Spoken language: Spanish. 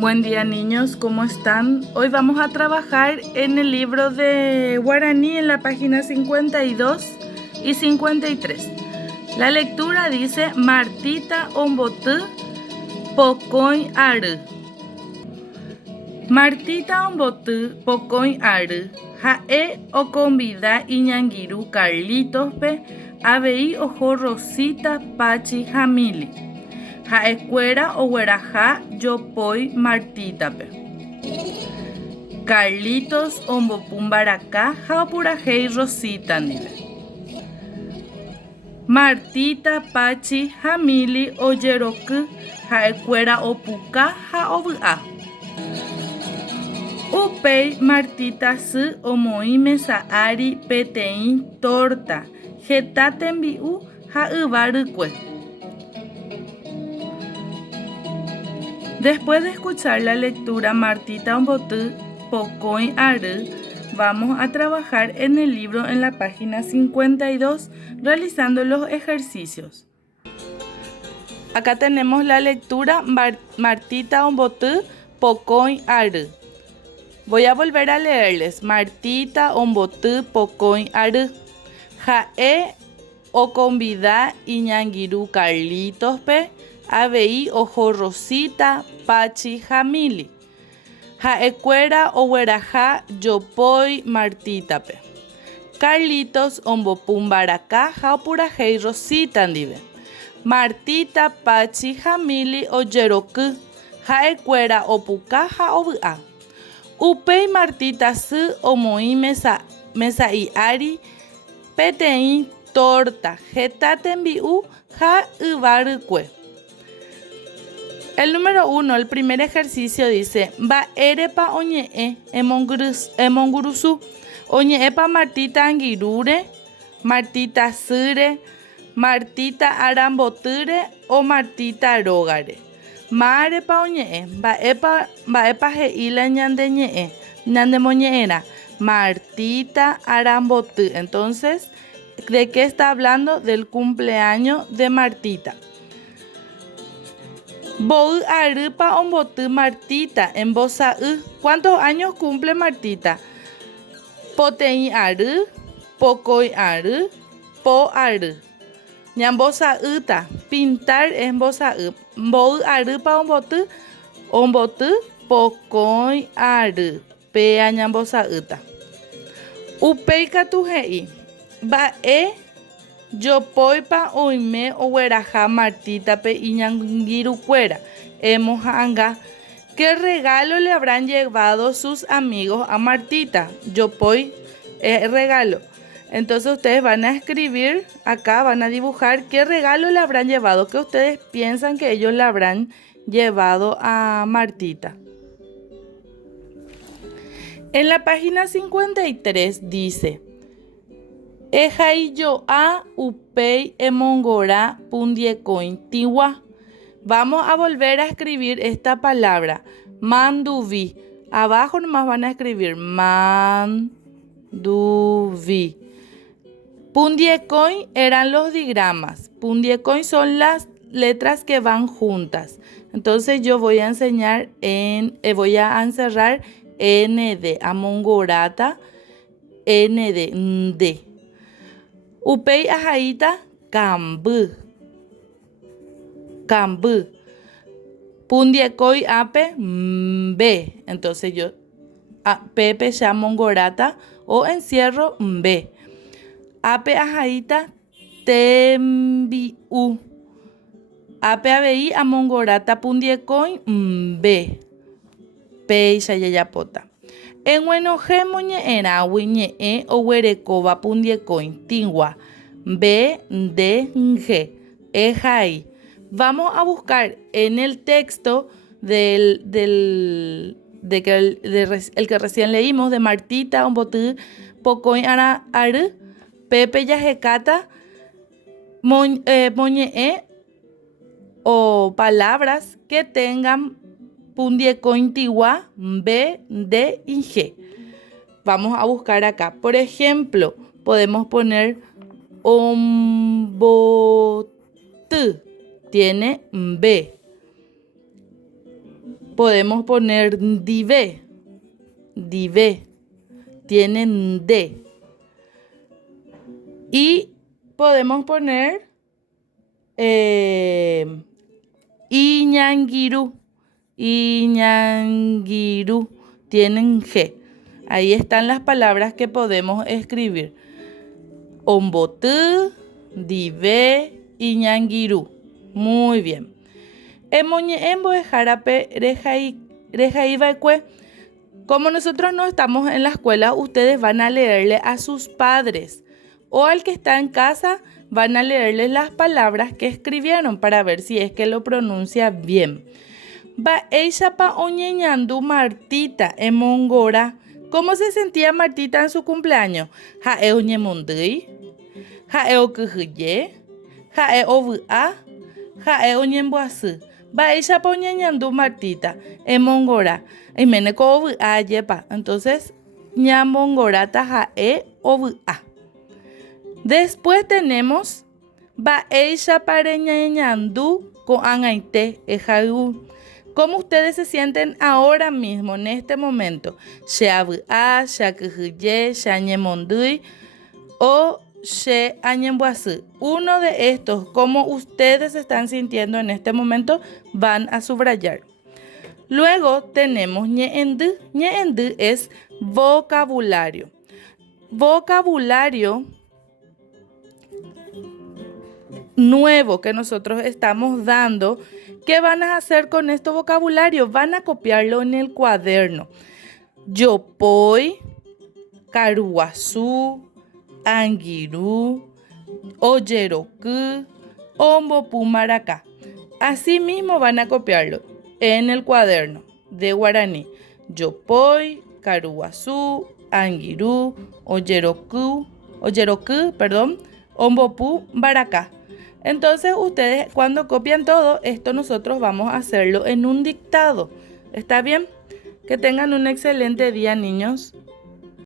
Buen día niños, ¿cómo están? Hoy vamos a trabajar en el libro de Guaraní en la página 52 y 53. La lectura dice Martita ombotu pocoin aru. Martita ombotu pocoin aru. Jae o convida Iñangiru Carlitos pe avei ojo Rosita Pachi Jamili. Jaekuera ogueraja yopoi Martítape. Carlitos ombopumbaraka jaopurajei Rosita nive. Martita Pachi Jamili oyeroku jaekuera opuka jaovy'a. Upei Martita sy omoime sa'ári peteĩ torta heta tembi'u ha yva rykue. Después de escuchar la lectura Martita ombotu pocoin aru, vamos a trabajar en el libro en la página 52 realizando los ejercicios. Acá tenemos la lectura Martita ombotu pocoin aru. Voy a volver a leerles. Martita ombotu pocoin aru. Jae o convida Iñangiru Carlitos pe avei ojo Rosita Pachi Jamili. Jaekuera ogueraja yopoi Martítape. Carlitos ombopumbaraka jaopurajei Rosita ndive. Martita Pachi Jamili ojeroky. Jaekuera opuka jaovy'a. Upei Martita sy omoĩ mesa'í'ári peteĩ torta heta tembi'u ha yva rykue. El número 1, el primer ejercicio dice mba'érepa oñe'ẽ emongurusu. Oñe'ẽpa Martita angirúre, Martita sýre, Martita arambotýre o Martita rógare. Mba'érepa oñe'ẽ, mba'épa he'íla ñandemoñe'ẽra. Martita aramboty. Entonces, ¿de qué está hablando? Del cumpleaños de Martita. Mbo'y arýpa omboty Martita embosa'y. ¿Cuántos años cumple Martita? Poteĩ ary, pokói ary, po ary. Ñambosa'ýta. Pintar es mbosa'y. Mbo'y arýpa omboty pokói ary. Pe ñambosa'ýta. Upéi katu he'i. Mba'e jopóipa oime ogueraha Martítape iñangirukuéra. Hemos ha'anga. ¿Qué regalo le habrán llevado sus amigos a Martita? Yopoi es regalo. Entonces ustedes van a escribir acá, van a dibujar qué regalo le habrán llevado, que ustedes piensan que ellos le habrán llevado a Martita. En la página 53 dice Ejaiyo'a upei emongora pundiecoin tiwa. Vamos a volver a escribir esta palabra. Manduvi. Abajo nomás van a escribir manduvi. Pundiecoin eran los digramas. Pundiecoin son las letras que van juntas. Entonces yo voy a encerrar ND. Amongorata. ND. Nde. Upei ajaita kambu. Kambu. Pundiekoi ape mbe. Entonces yo pepe ya mongorata o encierro mbe. Ape ajaita tembiu. Ape abei amongorata pundiekoi mbe. Pe ya yayapota. En huenoje moñe'ẽra ñe'ẽ oguerekóva pundiecoin tigua. Mbe nde nje. Ejai. Vamos a buscar en el texto el que recién leímos de Martita omboty pocoin ary pepe yajekata moñe'ẽ o palabras que tengan pundiecoin tigua, mbe, nde y je. Vamos a buscar acá. Por ejemplo, podemos poner omboty. Tiene mbe. Podemos poner dive, dive, tienen de. Y podemos poner iñangiru, iñangiru, tienen G. Ahí están las palabras que podemos escribir. Ombotu, dive, iñangiru. Muy bien. Como nosotros no estamos en la escuela, ustedes van a leerle a sus padres o al que está en casa van a leerle las palabras que escribieron para ver si es que lo pronuncia bien. Baeishapa oñeñandu Martita en Mongora. ¿Cómo se sentía Martita en su cumpleaños? Jae oñemondui, jae okuhuye, jae ovu'a, jae oñemboasy. Baeishapa oñeñandu Martita en Mongora. Imene ko ovu'a yepa. Entonces, ñamongorata jae ovu'a. Después tenemos baeishapa reñeñandu ko'angaite ejayu. ¿Cómo ustedes se sienten ahora mismo, en este momento? Sheavu'a, shakuhuye, shañemondui o sheañemboasy. Uno de estos, ¿cómo ustedes se están sintiendo en este momento? Van a subrayar. Luego tenemos ñe'endu. Ñe'endu es vocabulario. Vocabulario nuevo que nosotros estamos dando. ¿Qué van a hacer con este vocabulario? Van a copiarlo en el cuaderno. Yopoi, caruazú, anguirú, oyeroku, ombopu maracá. Así mismo van a copiarlo en el cuaderno de guaraní. Yopoi, caruazú, anguirú, oyeroku, ombopu maracá. Entonces ustedes cuando copian todo esto nosotros vamos a hacerlo en un dictado. ¿Está bien? Que tengan un excelente día, niños.